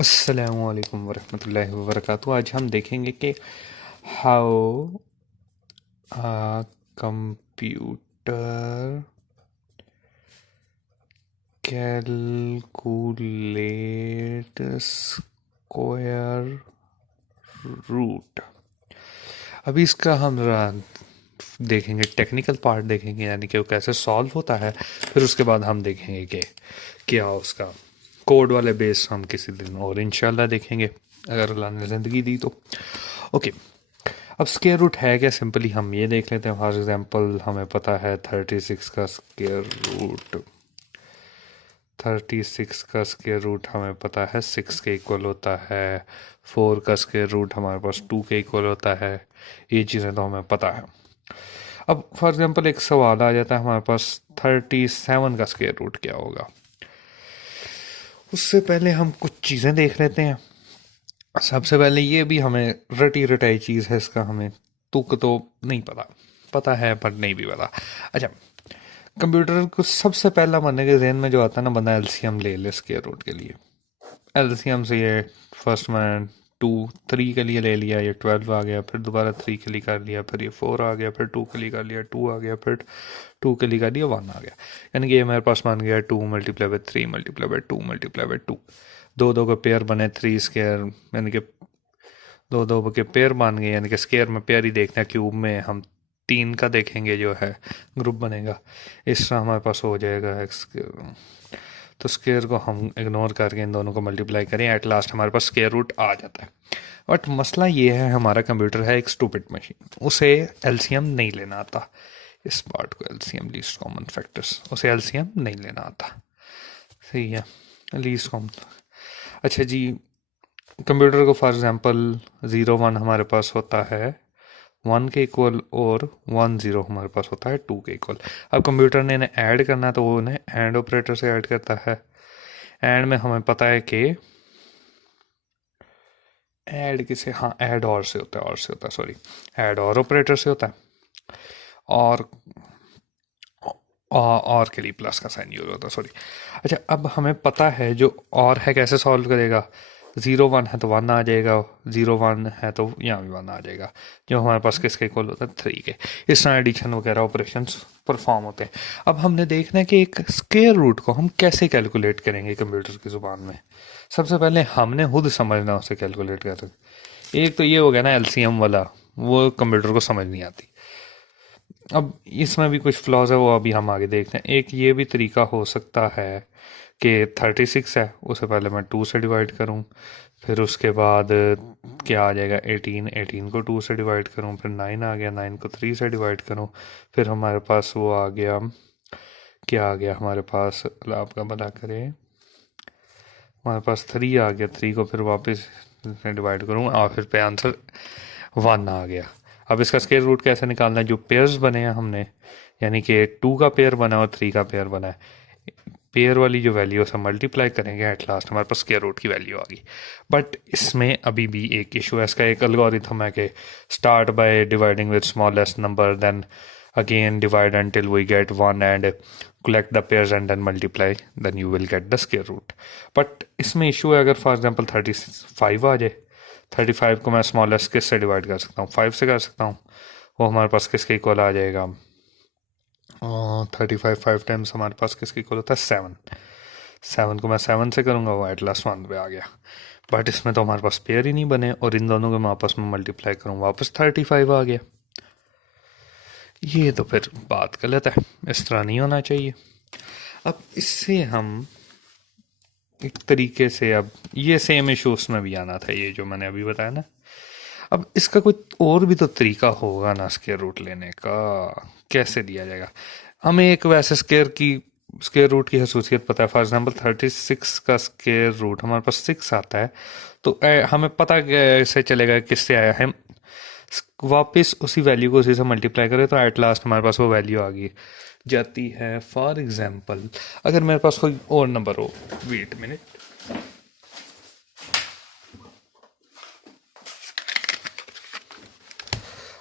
अस्सलामुअलैकुम वरहमतुल्लाहि वबरकातुहू। आज हम देखेंगे कि how a computer calculate square root. अभी इसका हम देखेंगे, टेक्निकल पार्ट देखेंगे, यानी कि वो कैसे सॉल्व होता है। फिर उसके बाद हम देखेंगे कि क्या उसका कोड वाले बेस हम किसी दिन और इंशाल्लाह देखेंगे, अगर अल्लाह ने ज़िंदगी दी तो। ओके, अब स्क्वायर रूट है क्या? सिंपली हम ये देख लेते हैं। फॉर एग्जांपल हमें पता है 36 का स्क्वायर रूट, 36 का स्क्वायर रूट हमें पता है 6 के इक्वल होता है। 4 का स्क्वायर रूट हमारे पास 2 के इक्वल होता है। ये चीज़ें तो हमें पता है। अब फॉर एग्जांपल एक सवाल आ जाता है हमारे पास, 37 का स्क्वायर रूट क्या होगा? उससे पहले हम कुछ चीज़ें देख लेते हैं। सबसे पहले ये भी हमें रटी रटाई चीज़ है, इसका हमें तुक तो नहीं पता, पता है पर नहीं भी पता। अच्छा, कंप्यूटर को सबसे पहला बनने के जहन में जो आता है ना, बंदा एलसीएम ले ले स्क्वायर रूट के लिए। एलसीएम से ये फर्स्ट में 2 3 के लिए ले लिया, ये 12 आ गया, फिर दोबारा 3 के लिए कर लिया, फिर ये 4 आ गया, फिर 2 के लिए कर लिया, 2 आ गया, फिर 2 के लिए कर लिया, 1 आ गया। यानी कि ये मेरे पास बन गया 2 multiply by 3 multiply by 2 multiply by 2। दो दो का पेयर बने 3 स्क्वायर, यानी कि दो दो के पेयर बन गए, यानी कि स्क्वायर में पेयर ही देखना है। क्यूब में हम 3 का देखेंगे जो है ग्रुप बनेगा। इस तरह हमारे पास हो जाएगा एक्स। तो स्क्वायर को हम इग्नोर करके इन दोनों को मल्टीप्लाई करें, एट लास्ट हमारे पास स्क्वायर रूट आ जाता है। बट मसला ये है, हमारा कंप्यूटर है एक स्टूपिड मशीन, उसे एलसीएम नहीं लेना आता। इस पार्ट को एलसीएम, लीस्ट कॉमन फैक्टर्स, उसे एलसीएम नहीं लेना आता। सही है, लीस्ट कॉमन। अच्छा जी, कंप्यूटर को फॉर एग्जांपल 0 1 हमारे पास होता है 1 के इक्वल, और 1 0 हमारे पास होता है 2 के इक्वल। अब कंप्यूटर ने इन्हें ऐड करना है तो वो उन्हें एंड ऑपरेटर से ऐड करता है। एंड में हमें पता है कि ऐड किसे, हाँ ऐड और से होता है, और से होता है, सॉरी, ऐड और ऑपरेटर से होता है। और और के लिए प्लस का साइन यूज होता है, सॉरी। अच्छा, अब हमें पता है जो और है कैसे सॉल्व करेगा। 0 1 है तो 1 आ जाएगा, 0 1 है तो यहाँ भी 1 आ जाएगा, जो हमारे पास किसके इक्वल होता है 3 के। इस तरह एडिशन वगैरह ऑपरेशंस परफॉर्म होते हैं। अब हमने देखना है कि एक स्क्वायर रूट को हम कैसे कैलकुलेट करेंगे कंप्यूटर की ज़ुबान में। सबसे पहले हमने खुद समझना उसे कैलकुलेट कर। एक तो ये हो गया ना एलसीएम वाला, वो कंप्यूटर को समझ नहीं आती। अब इसमें भी कुछ फ्लॉज है, वो अभी हम आगे देखते हैं। एक ये भी तरीका हो सकता है कि 36 है, उसे पहले मैं 2 से डिवाइड करूं, फिर उसके बाद क्या आ जाएगा 18, 18 को 2 से डिवाइड करूं, फिर 9 आ गया, 9 को 3 से डिवाइड करूं, फिर हमारे पास वो आ गया, क्या आ गया हमारे पास, अल्लाह आपका भला करे, हमारे पास 3 आ गया, 3 को फिर वापस डिवाइड करूँ और फिर पे आंसर 1 आ गया। अब इसका स्क्वायर रूट कैसे निकालना है? जो पेयर्स बने हैं हमने, यानी कि 2 का पेयर बना और 3 का पेयर बना है, पेयर वाली जो वैल्यू से मल्टीप्लाई करेंगे, एट लास्ट हमारे पास स्क्वायर रूट की वैल्यू आ गई। बट इसमें अभी भी एक इशू है। इसका एक एल्गोरिथम है कि start by dividing with smallest number, then again divide until we get 1 and collect the pairs and then multiply, then you will get the square root. but इसमें इशू है, अगर फॉर एग्जांपल 35 आ जाए, 35 को मैं smallest किस से divide कर सकता हूँ? 5 से कर सकता हूँ। वो हमारे पास किसके इक्वल आ जाएगा? 35 5 टाइम्स हमारे पास किसके इक्वल होता है? 7। 7 को मैं 7 से करूँगा, वो एट लास्ट 1 पे आ गया। बट इसमें तो हमारे पास पेयर ही नहीं बने, और इन दोनों को मैं आपस में मल्टीप्लाई करूँ, वापस 35 आ गया। ये तो फिर बात गलत है, इस तरह नहीं होना चाहिए। अब इससे हम एक तरीके से, अब ये सेम इशू उसमें भी आना था, ये जो मैंने अभी बताया ना। अब इसका कोई और भी तो तरीका होगा ना स्क्वायर रूट लेने का, कैसे दिया जाएगा? हमें एक वैसे स्क्वायर रूट की खसूसियत पता है। फॉर एग्जांपल 36 का स्क्वायर रूट हमारे पास 6 आता है, तो हमें पता कैसे चलेगा किससे आया है? वापस उसी वैल्यू को उसी से मल्टीप्लाई करें तो एट लास्ट हमारे पास वो वैल्यू आ गई जाती है। फॉर एग्जांपल अगर मेरे पास कोई और नंबर हो, वेट मिनट,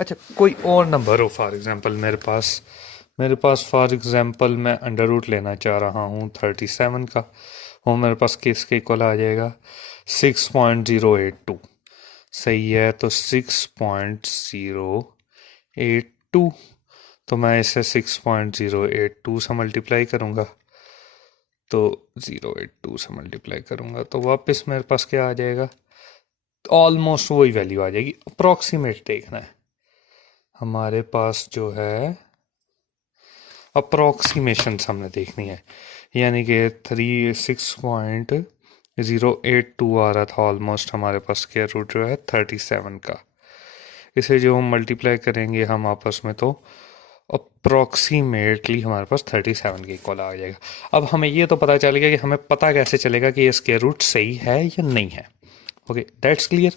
अच्छा कोई और नंबर हो, फॉर एग्जांपल मेरे पास फॉर एग्जांपल मैं अंडर रूट लेना चाह रहा हूँ 37 का। वो मेरे पास किसके इक्वल आ जाएगा 6.082। सही है, तो 6.082, तो मैं इसे 6.082 से मल्टीप्लाई करूँगा, तो 082 से मल्टीप्लाई करूँगा तो वापस मेरे पास क्या आ जाएगा, ऑलमोस्ट वही वैल्यू आ जाएगी। अप्रॉक्सीमेट देखना है हमारे पास जो है, अप्रॉक्सीमेशन हमने देखनी है, यानी कि 6.082 आ रहा था ऑलमोस्ट हमारे पास स्क्वायर रूट जो है 37 का। इसे जो हम मल्टीप्लाई करेंगे हम आपस में, तो अप्रॉक्सीमेटली हमारे पास 37 के इक्वल आ जाएगा। अब हमें ये तो पता चलेगा कि हमें पता कैसे चलेगा कि ये स्क्वायर रूट सही है या नहीं है। Okay, that's clear.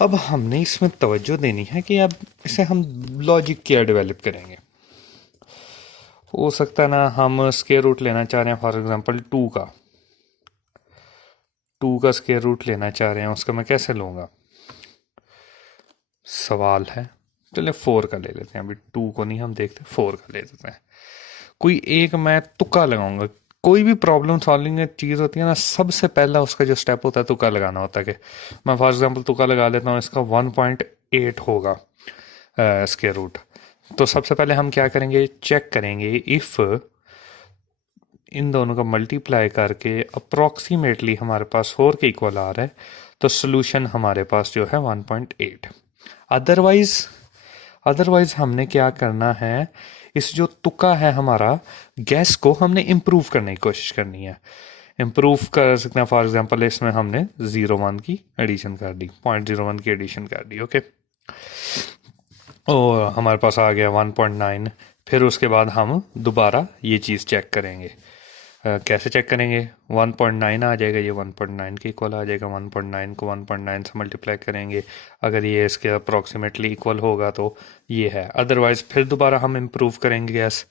अब हमने इसमें तवज्जो देनी है कि अब इसे हम लॉजिक क्या डेवलप करेंगे। हो सकता है ना हम स्क्वायर रूट लेना चाह रहे हैं, फॉर एग्जांपल 2 का स्क्वायर रूट लेना चाह रहे हैं, उसका मैं कैसे लूँगा सवाल है। चलिए 4 का ले लेते हैं, अभी 2 को नहीं हम देखते, 4 का ले लेते हैं। कोई एक मैं तुक्का लगाऊंगा। कोई भी प्रॉब्लम सॉल्विंग में चीज़ होती है ना, सबसे पहला उसका जो स्टेप होता है तुक्का लगाना होता है। कि मैं फॉर एग्जांपल तुक्का लगा लेता हूँ, इसका 1.8 होगा स्क्वायर रूट। तो सबसे पहले हम क्या करेंगे, चेक करेंगे इफ़ इन दोनों का मल्टीप्लाई करके अप्रॉक्सीमेटली हमारे पास 4 के इक्वल आ रहा है, तो सोल्यूशन हमारे पास जो है 1.8। अदरवाइज हमने क्या करना है, इस जो तुक्का है हमारा गैस को हमने इम्प्रूव करने की कोशिश करनी है। इम्प्रूव कर सकते हैं, फॉर एग्जांपल इसमें हमने 0.1 की एडिशन कर दी, 0.01 की एडिशन कर दी। ओके, और हमारे पास आ गया 1.9। फिर उसके बाद हम दोबारा ये चीज़ चेक करेंगे। कैसे चेक करेंगे, 1.9 आ जाएगा, ये 1.9 के इक्वल आ जाएगा। 1.9 को 1.9 से मल्टीप्लाई करेंगे, अगर ये इसके अप्रॉक्सीमेटली इक्वल होगा तो ये है, अदरवाइज फिर दोबारा हम इम्प्रूव करेंगे गैस।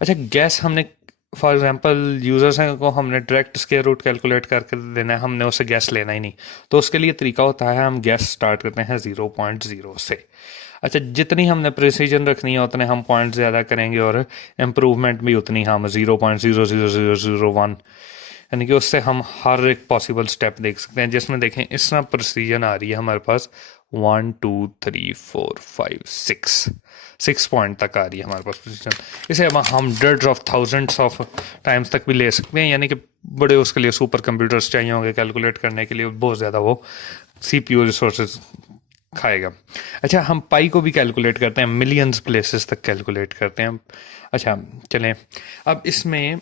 अच्छा, गैस हमने फॉर एग्जांपल यूज़र्स को हमने डायरेक्ट स्क्वायर रूट कैलकुलेट करके देना है, हमने उससे गैस लेना ही नहीं। तो उसके लिए तरीका होता है, हम गैस स्टार्ट करते हैं 0.0 से। अच्छा, जितनी हमने प्रिसीजन रखनी है उतने हम पॉइंट ज़्यादा करेंगे, और इम्प्रूवमेंट भी उतनी हम 0.00001, यानी कि उससे हम हर एक पॉसिबल स्टेप देख सकते हैं। जिसमें देखें इस तरह प्रिसीजन आ रही है हमारे पास 1 2 3 4 5 6 पॉइंट तक आ रही है हमारे पास प्रिसीजन। इसे हम hundreds of thousands of times तक भी ले सकते हैं, यानी कि बड़े उसके लिए सुपर कंप्यूटर्स चाहिए होंगे कैलकुलेट करने के लिए, बहुत ज़्यादा वो CPU रिसोर्सेज खाएगा। अच्छा, हम पाई को भी कैलकुलेट करते हैं, मिलियंस प्लेसेस तक कैलकुलेट करते हैं। अच्छा चलें, अब इसमें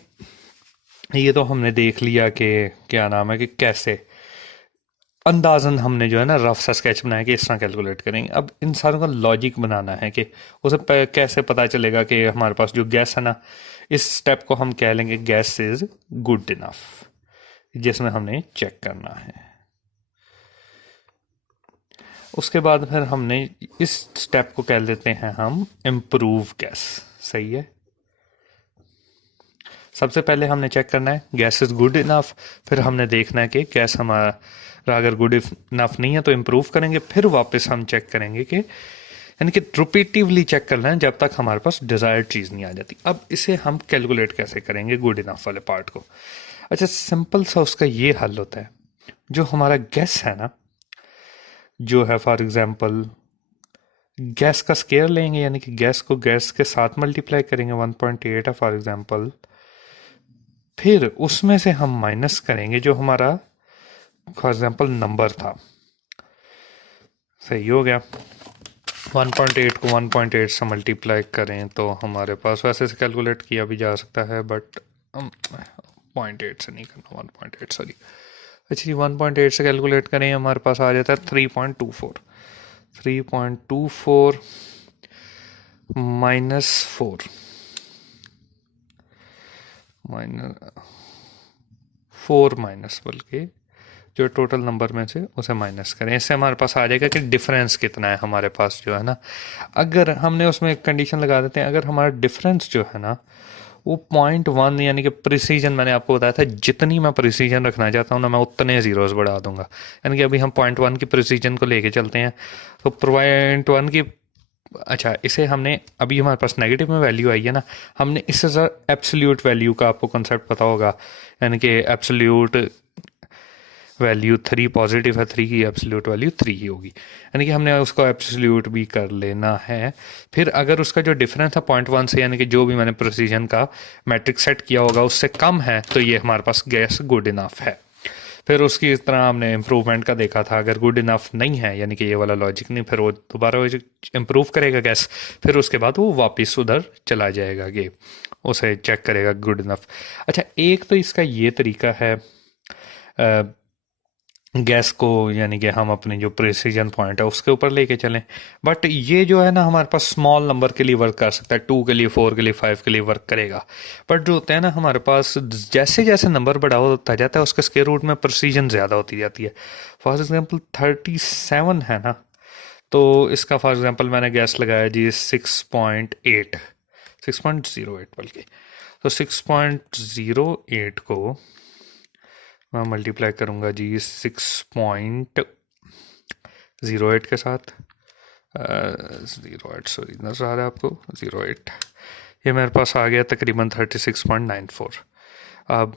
ये तो हमने देख लिया कि क्या नाम है, कि कैसे अंदाजन हमने जो है ना रफ सा स्केच बनाया कि इस तरह कैलकुलेट करेंगे। अब इन सारों का लॉजिक बनाना है कि उसे कैसे पता चलेगा कि हमारे पास जो गैस है ना, इस स्टेप को हम कह लेंगे गैस इज गुड इनफ, जिसमें हमने चेक करना है। उसके बाद फिर हमने इस स्टेप को कह लेते हैं हम इम्प्रूव गैस। सही है, सबसे पहले हमने चेक करना है गैस इज गुड इनफ, फिर हमने देखना है कि गैस हमारा अगर गुड इनफ नहीं है तो इम्प्रूव करेंगे, फिर वापस हम चेक करेंगे कि, यानी कि रिपीटिवली चेक करना है जब तक हमारे पास डिज़ायर्ड चीज़ नहीं आ जाती। अब इसे हम कैलकुलेट कैसे करेंगे गुड इनफ वाले पार्ट को। अच्छा, सिंपल सा उसका ये हल होता है, जो हमारा गैस है ना, जो है फॉर एग्जांपल गैस का स्केयर लेंगे, यानी कि गैस को गैस के साथ मल्टीप्लाई करेंगे, 1.8 है फॉर एग्जांपल, फिर उसमें से हम माइनस करेंगे जो हमारा फॉर एग्जांपल नंबर था। सही हो गया, 1.8 को 1.8 से मल्टीप्लाई करें तो हमारे पास वैसे से कैलकुलेट किया भी जा सकता है, बट 0.8 से नहीं करना, 1.8 सॉरी। अच्छा जी, 1.8 से कैलकुलेट करें हमारे पास आ जाता है 3.24 माइनस 4 माइनस बल्कि जो टोटल नंबर में से उसे माइनस करें, इससे हमारे पास आ जाएगा कि डिफरेंस कितना है हमारे पास जो है ना। अगर हमने उसमें एक कंडीशन लगा देते हैं, अगर हमारा डिफरेंस जो है ना वो 0.1, यानी कि प्रिसीजन मैंने आपको बताया था जितनी मैं प्रिसीजन रखना चाहता हूँ ना मैं उतने ज़ीरोज़ बढ़ा दूंगा। यानी कि अभी हम 0.1 की प्रिसीजन को लेके चलते हैं, तो 0.1 की अच्छा, इसे हमने अभी हमारे पास नेगेटिव में वैल्यू आई है ना, हमने इससे ज़रा एब्सोल्यूट वैल्यू का आपको कंसेप्ट पता होगा, यानी कि एब्सोल्यूट वैल्यू 3 पॉजिटिव है, 3 की एब्सोल्यूट वैल्यू 3 ही होगी, यानी कि हमने उसको एब्सोल्यूट भी कर लेना है। फिर अगर उसका जो डिफरेंस है 0.1 से, यानी कि जो भी मैंने प्रिसीजन का मैट्रिक सेट किया होगा उससे कम है, तो ये हमारे पास गैस गुड इनफ है। फिर उसकी इस तरह हमने इम्प्रूवमेंट का देखा था, अगर गुड इनफ नहीं है यानी कि ये वाला लॉजिक नहीं, फिर वो दोबारा वो इम्प्रूव करेगा गैस, फिर उसके बाद वो वापस उधर चला जाएगा कि उसे चेक करेगा गुड इनफ। अच्छा, एक तो इसका ये तरीका है गैस को, यानी कि हम अपने जो प्रिसीजन पॉइंट है उसके ऊपर लेके चलें, बट ये जो है ना हमारे पास स्मॉल नंबर के लिए वर्क कर सकता है, 2 के लिए, 4 के लिए, 5 के लिए वर्क करेगा। बट जो होता है ना हमारे पास, जैसे जैसे नंबर बड़ा होता जाता है उसके स्क्वायर रूट में प्रिसीजन ज़्यादा होती जाती है। फॉर एग्जांपल 37 है ना, तो इसका फॉर एग्जांपल मैंने गैस लगाया जी 6.8, 6.08 बल्कि, तो 6.08 को मैं मल्टीप्लाई करूँगा जी 6.08 के साथ, 08, सॉरी नजर आ रहा है आपको 08, ये मेरे पास आ गया तकरीबन 36.94। अब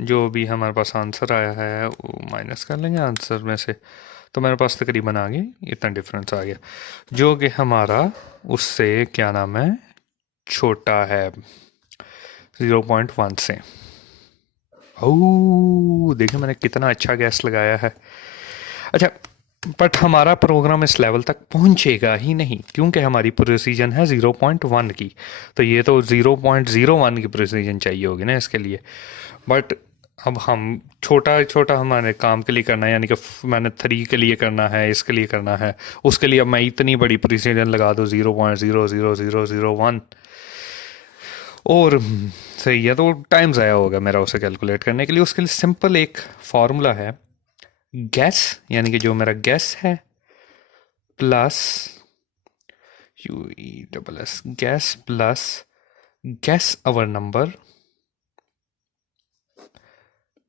जो भी हमारे पास आंसर आया है वो माइनस कर लेंगे आंसर में से, तो मेरे पास तकरीबन आ गई, इतना डिफरेंस आ गया, जो कि हमारा उससे क्या नाम है छोटा है 0.1 से। ओह देखिए मैंने कितना अच्छा गैस लगाया है। अच्छा, बट हमारा प्रोग्राम इस लेवल तक पहुंचेगा ही नहीं, क्योंकि हमारी प्रिसीजन है 0.1 की, तो ये तो 0.01 की प्रिसीजन चाहिए होगी ना इसके लिए। बट अब हम छोटा छोटा हमारे काम के लिए करना है, यानी कि मैंने 3 के लिए करना है, इसके लिए करना है, उसके लिए अब मैं इतनी बड़ी प्रिसीजन लगा दूँ 0.00001, और सही है तो टाइम ज़ाया होगा मेरा उसे कैलकुलेट करने के लिए। उसके लिए सिंपल एक फार्मूला है, गैस यानी कि जो मेरा गैस है plus UESS, gas plus gas our number,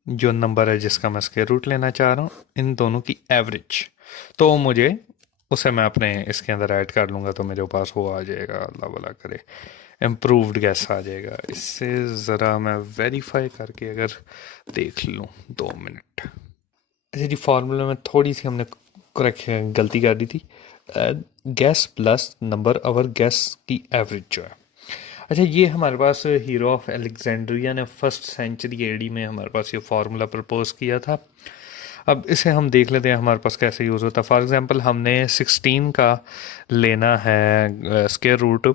जो नंबर है जिसका मैं स्क्वायर रूट लेना चाह रहा हूँ, इन दोनों की एवरेज, तो मुझे उसे मैं अपने इसके अंदर ऐड कर लूँगा, तो मेरे पास वो आ जाएगा, अल्लाह भला करे, इम्प्रूव्ड गैस आ जाएगा। इससे ज़रा मैं वेरीफाई करके अगर देख लूँ 2 मिनट। अच्छा जी, फार्मूले में थोड़ी सी हमने करेक्ट गलती कर दी थी, गैस प्लस नंबर अवर गैस की एवरेज जो है। अच्छा, ये हमारे पास हीरो ऑफ अलेक्जेंड्रिया ने 1st सेंचुरी AD में हमारे पास ये फार्मूला प्रपोज किया था। अब इसे हम देख लेते हैं हमारे पास कैसे यूज़ होता है। फॉर एग्जांपल हमने 16 का लेना है स्क्वायर रूट,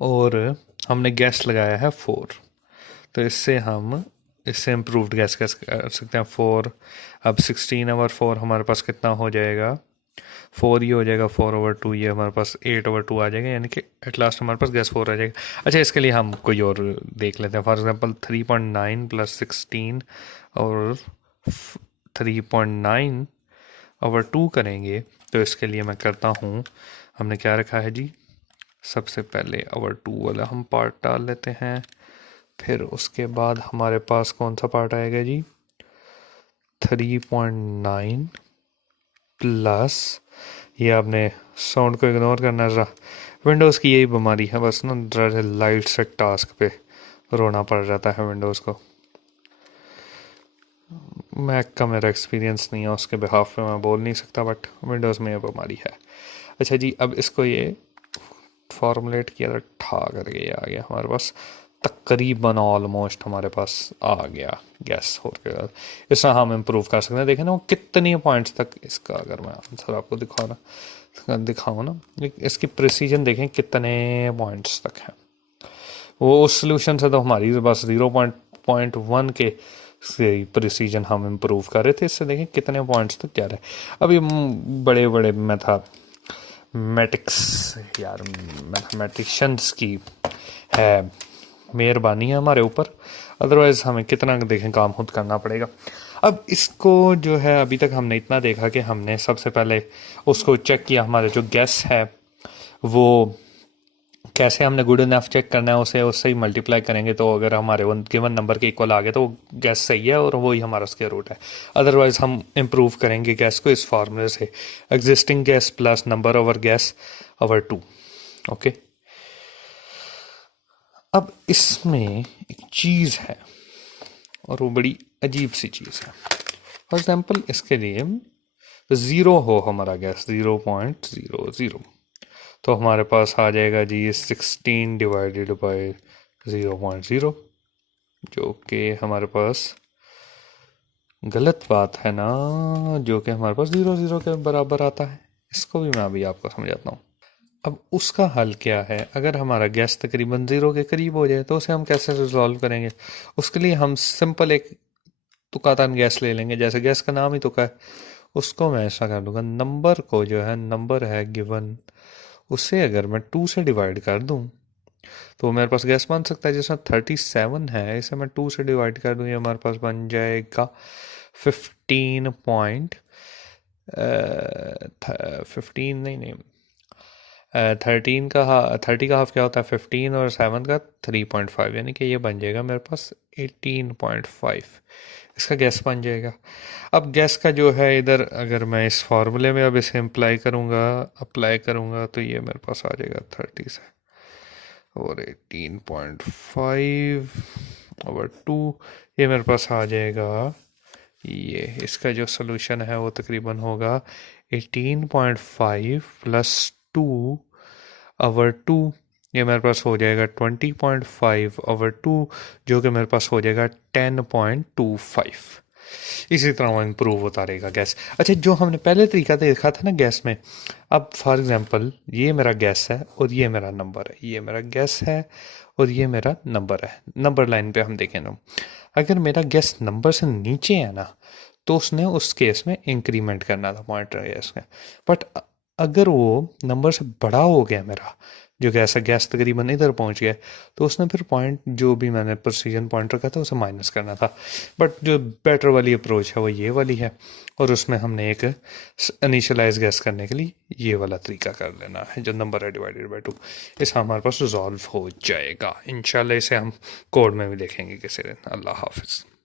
और हमने गैस लगाया है 4, तो इससे हम इससे इम्प्रूव्ड गैस कैसे कर सकते हैं 4। अब 16/4 हमारे पास कितना हो जाएगा, 4 ही हो जाएगा, 4/2, ये हमारे पास 8/2 आ जाएगा, यानी कि एट लास्ट हमारे पास गैस 4 आ जाएगा। अच्छा, इसके लिए हम कोई और देख लेते हैं, फॉर एग्जांपल 3.9 + 16 और 3.9/2 करेंगे, तो इसके लिए मैं करता हूँ, हमने क्या रखा है जी, सबसे पहले /2 वाला हम पार्ट डाल लेते हैं, फिर उसके बाद हमारे पास कौन सा पार्ट आएगा जी, 3.9 प्लस, ये आपने साउंड को इग्नोर करना, ज़रा विंडोज़ की यही बीमारी है, बस ना ज़रा लाइट से टास्क पे रोना पड़ जाता है विंडोज़ को। मैक का मेरा एक्सपीरियंस नहीं है, उसके बिहाफ पे मैं बोल नहीं सकता, बट विंडोज़ में ये बीमारी है। अच्छा जी, अब इसको ये फॉर्मुलेट किया था, ठा करके ये आ गया हमारे पास, तकरीबन ऑलमोस्ट हमारे पास आ गया गैस हो के बाद। इस तरह हम इम्प्रूव कर सकते हैं। देखें ना वो कितने पॉइंट्स तक, इसका अगर मैं आंसर आपको दिखाऊँ ना, इसकी प्रिसीजन देखें कितने पॉइंट्स तक है। वो उस सोल्यूशन से तो हमारी बस 0.1 के प्रिसीजन हम इम्प्रूव कर रहे थे, इससे देखें कितने पॉइंट्स तक जा रहा है। अभी बड़े बड़े मैथमेटिशियंस की है मेहरबानी है हमारे ऊपर, अदरवाइज़ हमें कितना देखें काम खुद करना पड़ेगा। अब इसको जो है अभी तक हमने इतना देखा कि हमने सबसे पहले उसको चेक किया, हमारा जो गैस है वो कैसे हमने गुड इनफ चेक करना है, उसे उससे ही मल्टीप्लाई करेंगे, तो अगर हमारे वन गिवन नंबर के इक्वल आ गए तो वो गैस सही है और वही हमारा स्क्वायर रूट है। अदरवाइज हम इम्प्रूव करेंगे गैस को इस फार्मूले से, existing gas plus number over gas over 2। Okay, अब इसमें एक चीज़ है और वो बड़ी अजीब सी चीज़ है। फॉर एग्जाम्पल इसके लिए 0 हो हमारा गैस 0.00, तो हमारे पास आ जाएगा जी 16 डिवाइडेड बाय 0.0, जो कि हमारे पास गलत बात है ना, जो कि हमारे पास 0 के बराबर आता है। इसको भी मैं अभी आपको समझाता हूँ। अब उसका हल क्या है, अगर हमारा गैस तकरीबन 0 के करीब हो जाए तो उसे हम कैसे रिजॉल्व करेंगे। उसके लिए हम सिंपल एक तुकातान गैस ले लेंगे, जैसे गैस का नाम ही तुका है। उसको मैं ऐसा कर दूंगा, नंबर को जो है, नंबर है गिवन, उसे अगर मैं 2 से डिवाइड कर दूं तो मेरे पास गैस बन सकता है। जैसा 37 है, इसे मैं 2 से डिवाइड कर दूं, ये हमारे पास बन जाएगा 15 पॉइंट 15 नहीं 13 का 30 का हाफ क्या होता है 15, और 7 का 3.5, यानी कि ये बन जाएगा मेरे पास 18.5। इसका गैस बन जाएगा। अब गैस का जो है इधर, अगर मैं इस फार्मूले में अब इसे अप्लाई करूँगा तो ये मेरे पास आ जाएगा 30 से और 18.5 ओवर 2, ये मेरे पास आ जाएगा। ये इसका जो सोल्यूशन है वो तकरीबन होगा 18.5 प्लस 2 ओवर 2, ये मेरे पास हो जाएगा 20.5 ओवर 2, जो कि मेरे पास हो जाएगा 10.25। इसी तरह वो इम्प्रूव होता रहेगा गैस। अच्छा, जो हमने पहले तरीका देखा था ना गैस में, अब फॉर एग्जांपल ये मेरा गैस है और ये मेरा नंबर है, ये मेरा गैस है और ये मेरा नंबर है। नंबर लाइन पे हम देखें ना, अगर मेरा गैस नंबर से नीचे है ना तो उसने उस केस में इंक्रीमेंट करना था पॉइंटर गैस में। बट अगर वो नंबर से बड़ा हो गया मेरा, जो कि ऐसा गैस तकरीबन इधर पहुंच गया, तो उसने फिर पॉइंट जो भी मैंने प्रेसिजन पॉइंट रखा था उसे माइनस करना था। बट जो बेटर वाली अप्रोच है वो ये वाली है, और उसमें हमने एक इनिशियलाइज गैस करने के लिए ये वाला तरीका कर लेना है, जो नंबर है डिवाइडेड बाई 2। इसका हमारे पास रिजॉल्व हो जाएगा इंशाल्लाह। इसे हम कोड में भी देखेंगे किसी दिन। अल्लाह हाफिज़।